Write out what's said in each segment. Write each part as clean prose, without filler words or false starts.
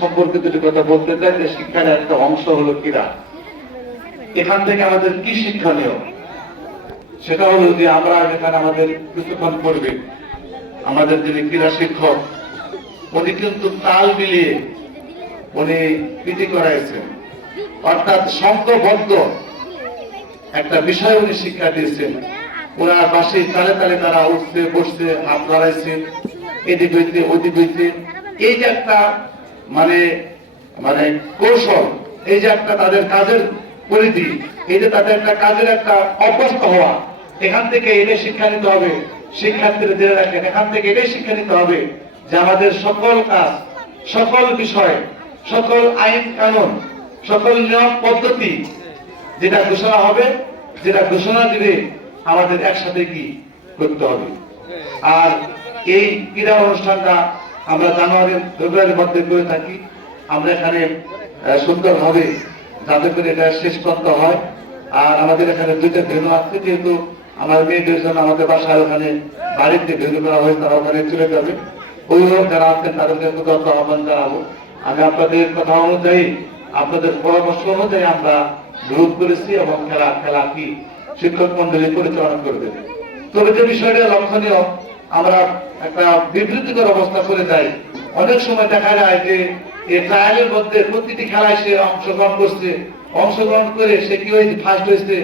সম্পর্কে দুটি কথা বলতে চাই যে শিক্ষার একটা অংশ হলো ক্রীড়া। এখান থেকে আমাদের কি শিক্ষণীয়, সেটা হলো যে আমরা যেখানে আমাদের কিছুক্ষণ পড়বে আমাদের যিনি ক্রীড়া শিক্ষক উনি কিন্তু তাল মিলিয়ে উনি পিটি করাইছেন, অর্থাৎ সংঘবদ্ধ একটা বিষয় উনি শিক্ষা দিয়েছেন। ওনার পাশে তালে তালে তারা উঠছে বসছে, হাত লড়াইছে, এদিক হইতে ওদিক হইতে, এই যে একটা মানে মানে কৌশল, এই যে একটা তাদের কাজের পরিধি, এই যে তাদের একটা কাজের একটা অভ্যস্ত হওয়া, এখান থেকে এটাই শিক্ষা নিতে হবে। শিক্ষার্থীরা জেনে রাখেন, এখান থেকে এটাই শিক্ষা নিতে হবে যে আমাদের সকল কাজ, সকল বিষয়, সকল আইন কানুন, সকল নিয়ম পদ্ধতি যেটা ঘোষণা হবে, যেটা ঘোষণা দিবে, আমাদের একসাথে কি করতে হবে। আর এই ক্রীড়া অনুষ্ঠানটা আমরা জানুয়ারি ফেব্রুয়ারির মধ্যে করে থাকি। আমরা এখানে সুন্দরভাবে যাতে করে এটা শেষ প্রান্ত হয়। আর আমাদের এখানে দুইটা ভেন্যু আছে, যেহেতু আমার মেয়েদের জন্য আমাদের বাসায় ওখানে বাড়িতে ভেন্যু করা হয়েছে, তারা ওখানে চলে যাবে। অভিভাবক যারা আছেন তাদেরকে যত আহ্বান জানাবো। আমি আপনাদের কথা অনুযায়ী, আপনাদের পরামর্শ অনুযায়ী আমরা গ্রুপ করেছি এবং খেলা কি শিক্ষক মন্ডলী পরিচালনা করবে। তবে যে বিষয়টা লক্ষণীয়, আমরা একটা বিবৃতিকর অবস্থা করে যাই। অনেক সময় দেখা যায় যে এই ট্রায়ালের মধ্যে প্রতিটি খেলায় সে অংশগ্রহণ করছে, অংশগ্রহণ করে সে কি হয়েছে, ফার্স্ট হয়েছে,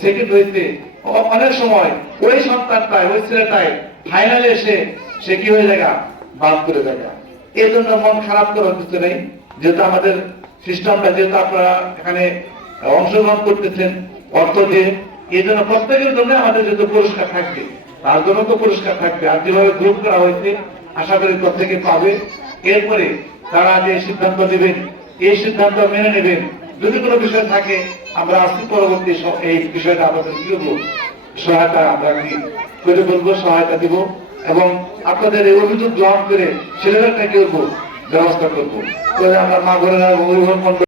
সেকেন্ড হয়েছে। অনেক সময় ওই সন্তানটাই, ওই ছেলেটাই ফাইনালে এসে সে কি হয়ে যায়, বাদ করে যায়। এই জন্য মন খারাপ করার কিছু নেই, যেহেতু আমাদের সিস্টেমটা, যেহেতু আপনারা এখানে অংশগ্রহণ করতেছেন অর্থ দিয়ে, এই জন্য প্রত্যেকের জন্য আমাদের যেহেতু পুরস্কার থাকবে, তার জন্য তো পুরস্কার থাকবে। আর যেভাবে গ্রুপ করা হয়েছে আশা করি প্রত্যেকে পাবে। এরপরে তারা যে সিদ্ধান্ত নেবেন, এই সিদ্ধান্ত মেনে নেবেন। যদি কোনো বিষয় থাকে আমরা আসছি পরবর্তী এই বিষয়টা আমাদের কি করবো, সহায়তা আমরা কি করে বলবো, সহায়তা দিব এবং আপনাদের এই অভিযোগ গ্রহণ করে ছেলেমেয়েটা কি করবো, ব্যবস্থা করবো। আমরা মা বোনেরা অভিভাবক